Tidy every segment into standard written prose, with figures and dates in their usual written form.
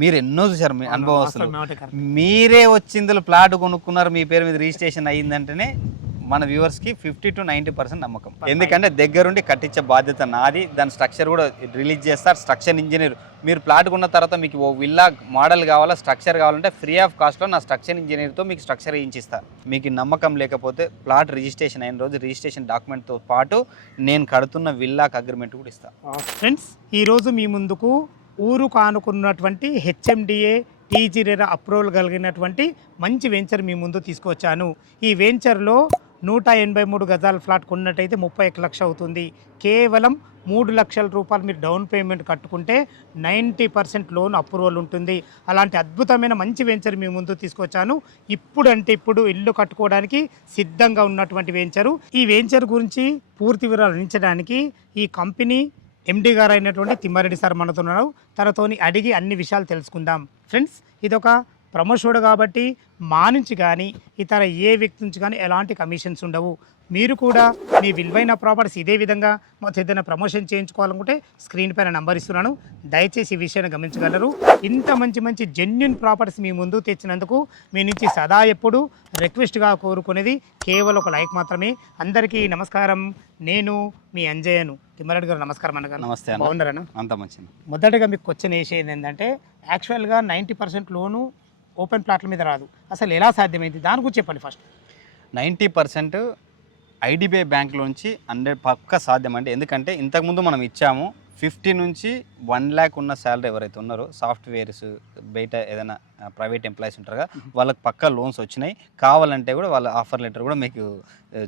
మీరు ఎన్నో చూసారు, మీ అనుభవస్తులు. మీరే వచ్చి ఇందులో ప్లాట్ కొనుక్కున్నారు, మీ పేరు మీద రిజిస్ట్రేషన్ అయ్యిందంటేనే మన వ్యూవర్స్కి 50 to 90% నమ్మకం. ఎందుకంటే దగ్గరుండి కట్టించే బాధ్యత నాది. దాని స్ట్రక్చర్ కూడా రిలీజ్ చేస్తారు స్ట్రక్చర్ ఇంజనీర్. మీరు ప్లాట్ కొన్న తర్వాత మీకు ఓ విల్లా మోడల్ కావాలా, స్ట్రక్చర్ కావాలంటే ఫ్రీ ఆఫ్ కాస్ట్లో నా స్ట్రక్చర్ ఇంజనీర్తో మీకు స్ట్రక్చర్ వేయించిస్తాను. మీకు నమ్మకం లేకపోతే ప్లాట్ రిజిస్ట్రేషన్ అయిన రోజు రిజిస్ట్రేషన్ డాక్యుమెంట్తో పాటు నేను కడుతున్న విల్లాకి అగ్రిమెంట్ కూడా ఇస్తాను. ఫ్రెండ్స్, ఈరోజు మీ ముందుకు ఊరు కానుకున్నటువంటి హెచ్ఎండిఏ టీజీ రెరా అప్రూవల్ కలిగినటువంటి మంచి వెంచర్ మీ ముందు తీసుకొచ్చాను. ఈ వెంచర్లో 183 గజాల ఫ్లాట్ కొన్నట్టయితే 31 లక్షలు అవుతుంది. కేవలం 3 లక్షల రూపాయలు మీరు డౌన్ పేమెంట్ కట్టుకుంటే 90% లోన్ అప్రూవల్ ఉంటుంది. అలాంటి అద్భుతమైన మంచి వెంచర్ మీ ముందు తీసుకొచ్చాను. ఇప్పుడు ఇల్లు కట్టుకోవడానికి సిద్ధంగా ఉన్నటువంటి వెంచరు. ఈ వెంచర్ గురించి పూర్తి వివరాలు అందించడానికి ఈ కంపెనీ ఎండి గారు అయినటువంటి తిమ్మారెడ్డి సార్ మనతో ఉన్నారు. తనతోని అడిగి అన్ని విషయాలు తెలుసుకుందాం. ఫ్రెండ్స్, ఇదొక ప్రమోషోడ్ కాబట్టి మా నుంచి కానీ ఇతర ఏ వ్యక్తి నుంచి కానీ ఎలాంటి కమిషన్స్ ఉండవు. మీరు కూడా మీ విలువైన ప్రాపర్టీస్ ఇదే విధంగా మొత్తం ఏదైనా ప్రమోషన్ చేయించుకోవాలనుకుంటే స్క్రీన్ పైన నంబర్ ఇస్తున్నాను, దయచేసి ఈ విషయాన్ని గమనించగలరు. ఇంత మంచి జెన్యున్ ప్రాపర్టీస్ మీ ముందు తెచ్చినందుకు మీ నుంచి సదా ఎప్పుడు రిక్వెస్ట్గా కోరుకునేది కేవలం ఒక లైక్ మాత్రమే. అందరికీ నమస్కారం. నేను మీ అంజయ్యను. తిమ్మారెడ్డి గారు నమస్కారం అన్నగారు. నమస్తే. బాగున్నారన్నా? అంత మంచిది. మొదటగా మీకు క్వశ్చన్ వేసేది ఏంటంటే, యాక్చువల్గా 90% లోను ఓపెన్ ప్లాట్ల మీద రాదు. అసలు ఎలా సాధ్యమైంది దాని గురించి చెప్పండి. ఫస్ట్ 90% ఐడిబిఐ బ్యాంక్లోంచి 100 పక్క సాధ్యం అండి. ఎందుకంటే ఇంతకుముందు మనం ఇచ్చాము 50 నుంచి 1 lakh ఉన్న శాలరీ ఎవరైతే ఉన్నారో సాఫ్ట్వేర్స్ బయట ఏదైనా ప్రైవేట్ ఎంప్లాయీస్ ఉంటారు కదా, వాళ్ళకి పక్కా లోన్స్ వచ్చినాయి. కావాలంటే కూడా వాళ్ళ ఆఫర్ లెటర్ కూడా మీకు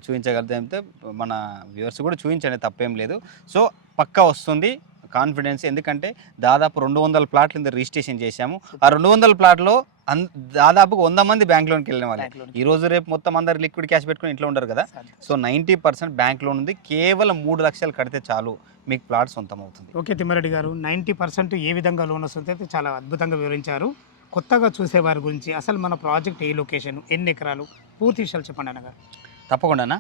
చూపించగలిగితే మన వ్యూవర్స్ కూడా చూపించండి, తప్పేం లేదు. సో పక్కా వస్తుంది కాన్ఫిడెన్స్. ఎందుకంటే దాదాపు 200 ప్లాట్లు ఇంత రిజిస్ట్రేషన్ చేశాము. ఆ 200 ప్లాట్లో దాదాపు 100 మంది బ్యాంక్ లోన్కి వెళ్ళిన వాళ్ళే. ఈ రోజు రేపు మొత్తం అందరు లిక్విడ్ క్యాష్ పెట్టుకుని ఇంట్లో ఉండరు కదా. సో 90% బ్యాంక్ లోన్ ఉంది. కేవలం 3 లక్షలు కడితే చాలు మీకు ప్లాట్ సొంతం అవుతుంది. ఓకే తిమ్మారెడ్డి గారు, 90% ఏ విధంగా లోన్ వస్తుంది అయితే చాలా అద్భుతంగా వివరించారు. కొత్తగా చూసేవారి గురించి అసలు మన ప్రాజెక్ట్ ఏ లొకేషన్, ఎన్ని ఎకరాలు, పూర్తి విషయాలు చెప్పండి అన్నగారు. తప్పకుండా.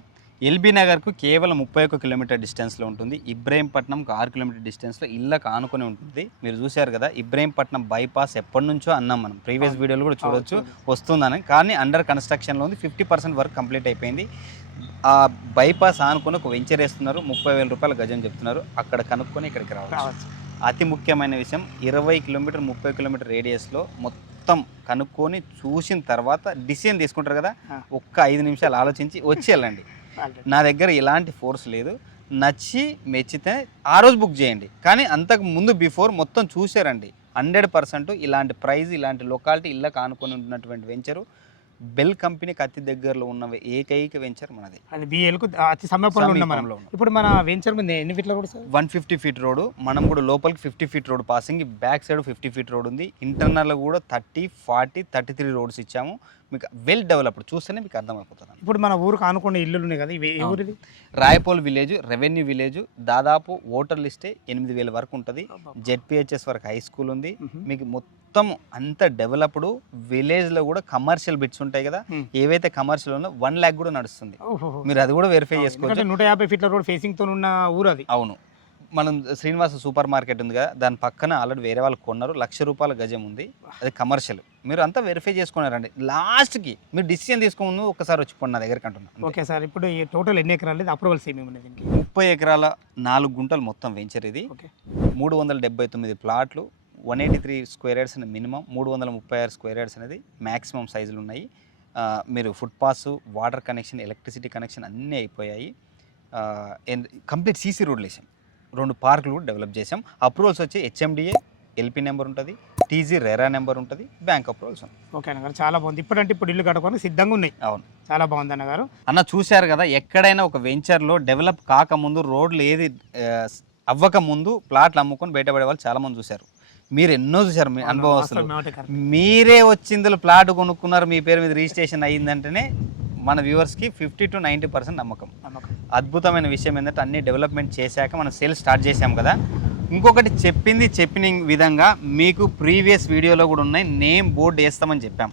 ఎల్బీ నగర్కు కేవలం 31 కిలోమీటర్ డిస్టెన్స్లో ఉంటుంది. ఇబ్రహీంపట్నంకు 6 కిలోమీటర్ డిస్టెన్స్లో ఇళ్ళకు ఆనుకొని ఉంటుంది. మీరు చూశారు కదా, ఇబ్రహీంపట్నం బైపాస్ ఎప్పటి నుంచో అన్నాం మనం, ప్రీవియస్ వీడియోలు కూడా చూడొచ్చు వస్తుందని. కానీ అండర్ కన్స్ట్రక్షన్లో ఉంది. 50% వర్క్ కంప్లీట్ అయిపోయింది. ఆ బైపాస్ ఆనుకొని ఒక వెంచర్ వేస్తున్నారు. 30,000 రూపాయల గజం చెప్తున్నారు. అక్కడ కనుక్కొని ఇక్కడికి రావచ్చు. అతి ముఖ్యమైన విషయం, 20 కిలోమీటర్ 30 కిలోమీటర్ రేడియస్లో మొత్తం కనుక్కొని చూసిన తర్వాత డిసిజన్ తీసుకుంటారు కదా, ఒక్క 5 నిమిషాలు ఆలోచించి వచ్చి వెళ్ళండి. నా దగ్గర ఎలాంటి ఫోర్స్ లేదు. నచ్చి మెచ్చితే ఆ రోజు బుక్ చేయండి. కానీ అంతకు ముందు బిఫోర్ మొత్తం చూసారండి. 100% ఇలాంటి ప్రైజ్, ఇలాంటి లొకాలిటీ ఇళ్ళకి ఆనుకొని ఉన్నటువంటి వెంచరు బెల్ కంపెనీకి అతి దగ్గరలో ఉన్న ఏకైక వెంచర్ మనది. అది బిఎల్కు అతి సమీపంలో ఉన్నాం. ఇప్పుడు మన వెంచర్ మీద ఎన్ని ఫీట్ల రోడ్ సార్? 150 feet road. మనం కూడా లోపలికి 50 feet road passing, back side 50 feet road ఉంది. ఇంటర్నల్ కూడా 30, 40, 33 రోడ్స్ ఇచ్చాము. మీకు వెల్ డెవలప్డ్, చూస్తేనే మీకు అర్థమైపోతుంది. ఇప్పుడు మన ఊరికి ఆనుకునే ఇల్లులు ఉన్నాయి కదా, ఇవి ఏ ఊరిది? Rayapol village, revenue village. దాదాపు ఓటర్ లిస్టే 8,000 వరకు ఉంటుంది. జెడ్పిహెచ్ఎస్ వరకు హై స్కూల్ ఉంది. మీకు మొత్తం అంత డెవలప్డ్. విలేజ్లో కూడా కమర్షియల్ బిట్స్ ఉంటాయి కదా, ఏవైతే కమర్షియల్ ఉందో 1 lakh కూడా నడుస్తుంది. మీరు అది కూడా వెరిఫై చేసుకోవచ్చు. 150 feet రోడ్ ఫేసింగ్ తో ఉన్న ఊరు అది. అవును. మనం శ్రీనివాస సూపర్ మార్కెట్ ఉంది కదా, దాని పక్కన ఆల్రెడీ వేరే వాళ్ళు కొన్నారు. 1,00,000 రూపాయల గజం ఉంది, అది కమర్షియల్. మీరు అంతా వెరిఫై చేసుకున్నారండి. లాస్ట్కి మీరు డిసిజన్ తీసుకోముందు ఒకసారి వచ్చిపోండి నా దగ్గరికి అంటున్నాను. ఓకే సార్, ఇప్పుడు ఈ టోటల్ ఎన్ని ఎకరాలు, అప్రూవల్స్ ఏమేమి ఉన్నాయి? 30 ఎకరాల 4 గుంటలు మొత్తం వెంచర్ ఇది. 379 ప్లాట్లు, 183 square yards అని మినిమం, 336 square yards అనేది మ్యాక్సిమం సైజులు ఉన్నాయి. మీరు foot pass, water connection, electricity connection అన్నీ అయిపోయాయి. కంప్లీట్ సీసీ రోడ్లు వేసాం. 2 పార్కులు కూడా డెవలప్ చేసాం. అప్రూవల్స్ వచ్చి హెచ్ఎండిఏ ఎల్పీ నెంబర్ ఉంటుంది, టీజీ రెరా నెంబర్ ఉంటుంది, బ్యాంక్ అప్రూవల్స్ ఉంది. ఓకే అన్నగారు, చాలా బాగుంది. ఇప్పుడు ఇల్లు కట్టుకొని సిద్ధంగా ఉన్నాయి. అవును, చాలా బాగుంది అన్నగారు. అన్న చూశారు కదా, ఎక్కడైనా ఒక వెంచర్లో డెవలప్ కాకముందు, రోడ్లు ఏది అవ్వకముందు ప్లాట్లు అమ్ముకొని బయటపడే వాళ్ళు చాలామంది చూశారు. మీరు ఎన్నో చూసారు, మీ అనుభవస్తులు. మీరే వచ్చి ఇందులో ప్లాట్ కొనుక్కున్నారు, మీ పేరు మీద రిజిస్ట్రేషన్ అయ్యిందంటేనే మన వ్యూవర్స్కి 50 to 90% నమ్మకం. అద్భుతమైన విషయం ఏంటంటే అన్ని డెవలప్మెంట్ చేశాక మనం సేల్ స్టార్ట్ చేసాం కదా. ఇంకొకటి చెప్పిన విధంగా మీకు ప్రీవియస్ వీడియోలో కూడా ఉన్నాయి, నేమ్ బోర్డు వేస్తామని చెప్పాం.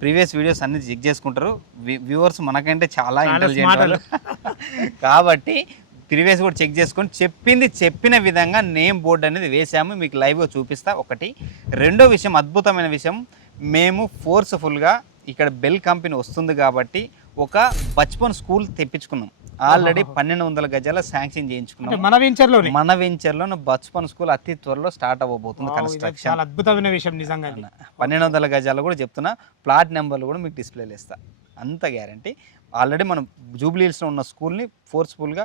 ప్రీవియస్ వీడియోస్ అన్ని చెక్ చేసుకుంటారు వ్యూవర్స్, మనకంటే చాలా ఇంటెలిజెంట్ వాళ్ళు. కాబట్టి ప్రీవియస్ కూడా చెక్ చేసుకొని చెప్పిన విధంగా నేమ్ బోర్డు అనేది వేసాము, మీకు లైవ్గా చూపిస్తా. ఒకటి. రెండో విషయం, అద్భుతమైన విషయం, మేము ఫోర్స్ఫుల్గా ఇక్కడ బెల్ కంపెనీ వస్తుంది కాబట్టి ఒక బచ్పన్ స్కూల్ తెప్పించుకున్నాం. ఆల్రెడీ 1200 గజాల శాంక్షన్ చేయించుకున్నాం. మన వెంచర్లో బచ్పన్ స్కూల్ అతి త్వరలో స్టార్ట్ అవ్వబోతుంది కన్స్ట్రక్షన్. చాలా అద్భుతమైన విషయం నిజంగా. 1200 గజాలు కూడా చెప్తున్నా, ప్లాట్ నెంబర్లు కూడా మీకు డిస్ప్లేలు ఇస్తా, అంత గ్యారంటీ. ఆల్రెడీ మనం జూబ్లీహిల్స్లో ఉన్న స్కూల్ని ఫోర్స్ఫుల్గా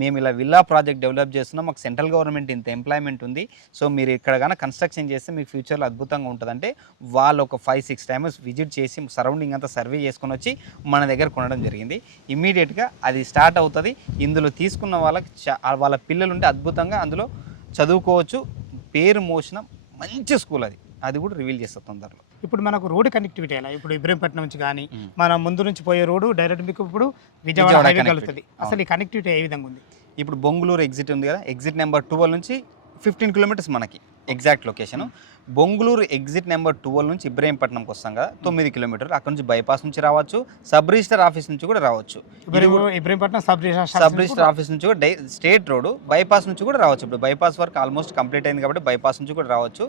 మేము ఇలా విల్లా ప్రాజెక్ట్ డెవలప్ చేస్తున్నాం. మాకు సెంట్రల్ గవర్నమెంట్ ఇంత ఎంప్లాయ్మెంట్ ఉంది, సో మీరు ఇక్కడ కానీ కన్స్ట్రక్షన్ చేస్తే మీకు ఫ్యూచర్లో అద్భుతంగా ఉంటుందంటే వాళ్ళు ఒక 5-6 టైమ్స్ విజిట్ చేసి సరౌండింగ్ అంతా సర్వే చేసుకొని వచ్చి మన దగ్గర కొనడం జరిగింది. ఇమ్మీడియట్గా అది స్టార్ట్ అవుతుంది. ఇందులో తీసుకున్న వాళ్ళకి వాళ్ళ పిల్లలు ఉంటే అద్భుతంగా అందులో చదువుకోవచ్చు. పేరు మోసిన మంచి స్కూల్ అది కూడా రివీల్ చేస్తుంది తొందరలో. ఇప్పుడు మనకు రోడ్డు కనెక్టివిటీ ఎలా, ఇప్పుడు ఇబ్రహీంపట్నం నుంచి కానీ మన ముందు నుంచి పోయే రోడ్డు డైరెక్ట్ మీకు ఇప్పుడు విజయవాడ హైవే కలుగుతుంది. అసలు ఈ కనెక్టివిటీ ఏ విధంగా ఉంది? ఇప్పుడు బొంగుళూరు ఎగ్జిట్ ఉంది కదా, ఎగ్జిట్ నెంబర్ 12 నుంచి 15 కిలోమీటర్స్ మనకి exact location. Bongulur exit number 12 నుంచి ఇబ్రహీంపట్నంకి వస్తాం కదా, 9 కిలోమీటర్లు. అక్కడ నుంచి బైపాస్ నుంచి రావచ్చు, సబ్ రిజిస్టర్ ఆఫీస్ నుంచి కూడా రావచ్చు. ఇబ్రహీంపట్నం సబ్ రిజిస్టర్ ఆఫీస్ నుంచి కూడా స్టేట్ రోడ్ బైపాస్ నుంచి కూడా రావచ్చు. ఇప్పుడు బైపాస్ వర్క్ ఆల్మోస్ట్ కంప్లీట్ అయింది కాబట్టి బైపాస్ నుంచి కూడా రావచ్చు.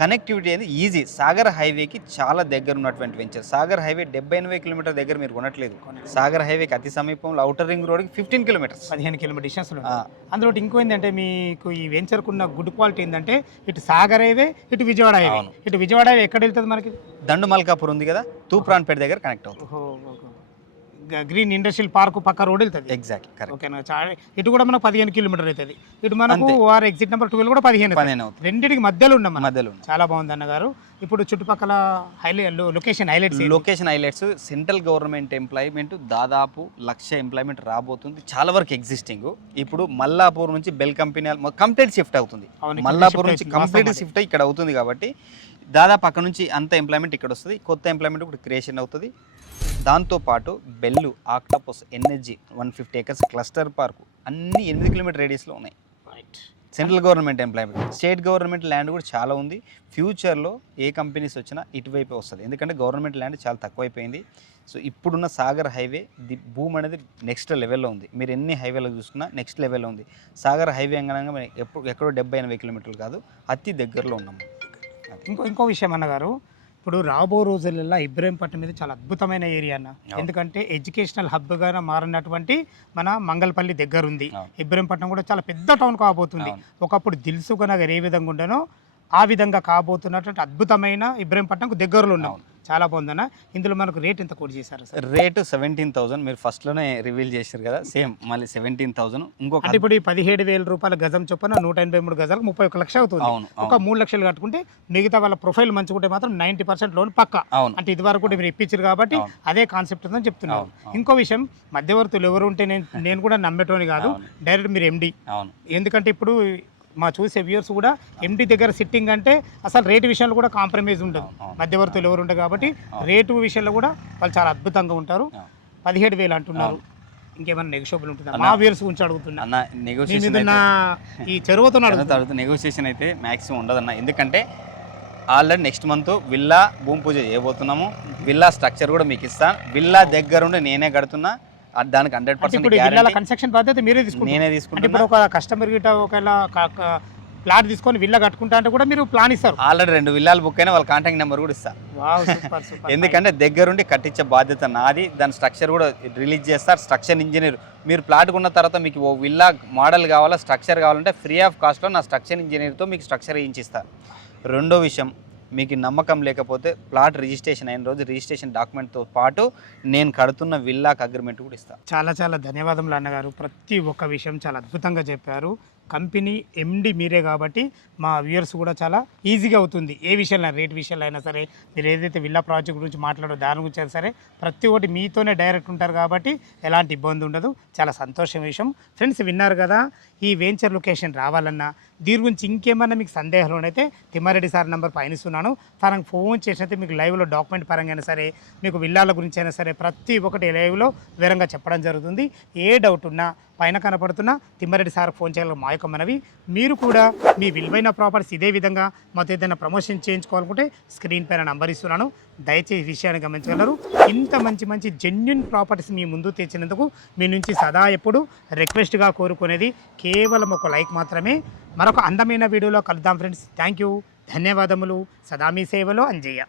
కనెక్టివిటీ అనేది ఈజీ. సాగర్ హైవేకి చాలా దగ్గర ఉన్నటువంటి వెంచర్. సాగర్ హైవే 70-80 కిలోమీటర్ దగ్గర మీరు కొనట్లేదు. సాగర్ హైవేకి అతి సమీపంలో ఔటర్ రింగ్ రోడ్కి 15 కిలోమీటర్స్, 15 కిలోమీటర్ డిస్టెన్స్. అందులో ఇంకో ఏంటంటే మీకు ఈ వెంచర్కు ఉన్న గుడ్ క్వాలిటీ ఏంటంటే ఇటు సాగర్ హైవే, ఇటు విజయవాడ హైవే. ఇటు విజయవాడ హైవే ఎక్కడ వెళ్తుంది మనకి? దండు మల్కాపూర్ ఉంది కదా, తూప్రాన్పేట దగ్గర కనెక్ట్ అవుతుంది. గ్రీన్ ఇండస్ట్రియల్ పార్క్ పక్క రోడ్ వెళ్తుంది. Exactly correct. ఓకేనా? ఇటు కూడా మనకు 15 కిలోమీటర్ అవుతుంది. ఇటు మనకు వార్ ఎగ్జిట్ నెంబర్ 12 కూడా 15 అవుతుంది. రెండింటికి మధ్యలో ఉన్నాం. చాలా బాగుంది అన్నగారు. ఇప్పుడు చుట్టుపక్కల location highlights central government employment దాదాపు 1,00,000 ఎంప్లాయ్మెంట్ రాబోతుంది. చాలా వరకు ఎగ్జిస్టింగ్. ఇప్పుడు మల్లాపూర్ నుంచి బెల్ కంపెనీ కంప్లీట్ షిఫ్ట్ అవుతుంది. మల్లాపూర్ నుంచి కంప్లీట్ షిఫ్ట్ ఇక్కడ అవుతుంది కాబట్టి దాదాపు అక్కడ నుంచి అంత ఎంప్లాయ్మెంట్ ఇక్కడ వస్తుంది. కొత్త ఎంప్లాయ్మెంట్ కూడా క్రియేషన్ అవుతుంది. దాంతోపాటు bell, octopus, energy 150 acres cluster park అన్నీ 8 కిలోమీటర్ రేడియస్లో ఉన్నాయి. Central government employment, state government land కూడా చాలా ఉంది. ఫ్యూచర్లో ఏ కంపెనీస్ వచ్చినా ఇటువైపే వస్తుంది, ఎందుకంటే గవర్నమెంట్ ల్యాండ్ చాలా తక్కువైపోయింది. సో ఇప్పుడున్న సాగర్ హైవే భూమి అనేది నెక్స్ట్ లెవెల్లో ఉంది. మీరు ఎన్ని హైవేలో చూసుకున్నా నెక్స్ట్ లెవెల్లో ఉంది. సాగర్ హైవే అనగా ఎక్కడో 70-80 కిలోమీటర్లు కాదు, అతి దగ్గరలో ఉన్నాము. ఇంకో విషయం అన్నగారు, ఇప్పుడు రాబో రోజులలో ఇబ్రహీంపట్నం మీద చాలా అద్భుతమైన ఏరియా అన్న. ఎందుకంటే ఎడ్యుకేషనల్ హబ్గా మారినటువంటి మన మంగళపల్లి దగ్గర ఉంది. ఇబ్రహీంపట్నం కూడా చాలా పెద్ద టౌన్ కాబోతుంది. ఒకప్పుడు దిల్సుఖ్ నగర్ ఏ విధంగా ఉండనో ఆ విధంగా కాబోతున్నటువంటి అద్భుతమైన ఇబ్రహీంపట్నంకు దగ్గరలో ఉన్నాం. చాలా బాగుందన్న. ఇందులో మనకు రేట్ ఎంత కోట్ చేశారు సార్? రేటు 17,000. మీరు ఫస్ట్లోనే రివీల్ చేశారు కదా, సేమ్ మళ్ళీ 17,000. ఇంకొక ఇప్పుడు 17,000 రూపాయల గజం చొప్పున 183 గజాలకు 31 లక్షలు అవుతుంది. ఒక 3 లక్షలు కట్టుకుంటే మిగతా వాళ్ళ ప్రొఫైల్ మంచుకుంటే మాత్రం 90% లోన్ పక్క. అంటే ఇది వరకు కూడా మీరు ఇప్పించారు కాబట్టి అదే కాన్సెప్ట్ ఉందని చెప్తున్నారు. ఇంకో విషయం, మధ్యవర్తులు ఎవరు ఉంటే నేను కూడా నమ్మేటోని కాదు, డైరెక్ట్ మీరు ఎండి. ఎందుకంటే ఇప్పుడు మా చూసే వ్యూవర్స్ కూడా ఎండి దగ్గర సిట్టింగ్ అంటే అసలు రేటు విషయంలో కూడా కాంప్రమైజ్ ఉండదు. మధ్యవర్తులు ఎవరు ఉంటారు కాబట్టి రేటు విషయంలో కూడా వాళ్ళు చాలా అద్భుతంగా ఉంటారు. 17,000 అంటున్నారు. ఇంకేమైనా నెగోషియబుల్ ఉంటుందా? మా వ్యూవర్స్ గురించి అడుగుతున్నా. ఈ చెరువుతో నెగోషియేషన్ అయితే మ్యాక్సిమం ఉండదన్న, ఎందుకంటే ఆల్రెడీ నెక్స్ట్ మంత్ విల్లా భూమి పూజ చేయబోతున్నాము. విల్లా స్ట్రక్చర్ కూడా మీకు ఇస్తాను. విల్లా దగ్గరుండి నేనే కడుతున్నా. దానికి 100% కన్స్ట్రక్షన్ బాధ్యత మీరే తీసుకుంటారు. నేనే తీసుకుంటాను. ఇప్పుడు ఒక కస్టమర్ గిట్ట ఒకవేళ ప్లాట్ తీసుకొని విల్లా కట్టుకుంటా అంటే కూడా మీరు ప్లాన్ ఇస్తారు. ఆల్రెడీ 2 విల్లాలు బుక్ అయినా వాళ్ళ కాంటాక్ట్ నెంబర్ కూడా ఇస్తాను. ఎందుకంటే దగ్గరుండి కట్టించే బాధ్యత నాది. దాని స్ట్రక్చర్ కూడా రిలీజ్ చేస్తారు స్ట్రక్చర్ ఇంజనీర్. మీరు ప్లాట్ కొన్న తర్వాత మీకు ఓ విల్లా మోడల్ కావాలా, స్ట్రక్చర్ కావాలంటే ఫ్రీ ఆఫ్ కాస్ట్లో నా స్ట్రక్చర్ ఇంజనీర్తో మీకు స్ట్రక్చర్ వేయించిస్తాను. రెండో విషయం, మీకు నమ్మకం లేకపోతే ప్లాట్ రిజిస్ట్రేషన్ అయిన రోజు రిజిస్ట్రేషన్ డాక్యుమెంట్తో పాటు నేను కడుతున్న విల్లాకి అగ్రిమెంట్ కూడా ఇస్తాను. చాలా చాలా ధన్యవాదములు అన్నగారు. ప్రతి ఒక్క విషయం చాలా అద్భుతంగా చెప్పారు. కంపెనీ ఎండి మీరే కాబట్టి మా వ్యూయర్స్ కూడా చాలా ఈజీగా అవుతుంది. ఏ విషయంలో, రేట్ విషయంలో అయినా సరే, మీరు ఏదైతే విల్లా ప్రాజెక్ట్ గురించి మాట్లాడో దాని గురించి అయినా సరే ప్రతి ఒక్కటి మీతోనే డైరెక్ట్ ఉంటారు కాబట్టి ఎలాంటి ఇబ్బంది ఉండదు. చాలా సంతోషం విషయం. ఫ్రెండ్స్ విన్నారు కదా, ఈ వెంచర్ లొకేషన్ రావాలన్నా దీని గురించి ఇంకేమన్నా మీకు సందేహాలు అయితే తిమ్మారెడ్డి సార్ నెంబర్ పైన ఇస్తున్నాను. తనకు ఫోన్ చేసినైతే మీకు లైవ్లో డాక్యుమెంట్ పరంగా అయినా సరే, మీకు విల్లాల గురించి అయినా సరే ప్రతి ఒక్కటి లైవ్లో వివరంగా చెప్పడం జరుగుతుంది. ఏ డౌట్ ఉన్నా పైన కనపడుతున్నా తిమ్మారెడ్డి సార్కి ఫోన్ చేయాలి. మా యొక్క మనవి. మీరు కూడా మీ విలువైన ప్రాపర్టీస్ ఇదే విధంగా మాతో ఏదైనా ప్రమోషన్ చేయించుకోవాలనుకుంటే స్క్రీన్ పైన నంబర్ ఇస్తున్నాను, దయచేసి విషయాన్ని గమనించగలరు. ఇంత మంచి మంచి జెన్యున్ ప్రాపర్టీస్ మీ ముందు తెచ్చినందుకు మీ నుంచి సదా ఎప్పుడు రిక్వెస్ట్గా కోరుకునేది కేవలం ఒక లైక్ మాత్రమే. మరొక అందమైన వీడియోలో కలుద్దాం ఫ్రెండ్స్. థ్యాంక్ యూ, ధన్యవాదములు. సదా మీ సేవలో అంజయ్య.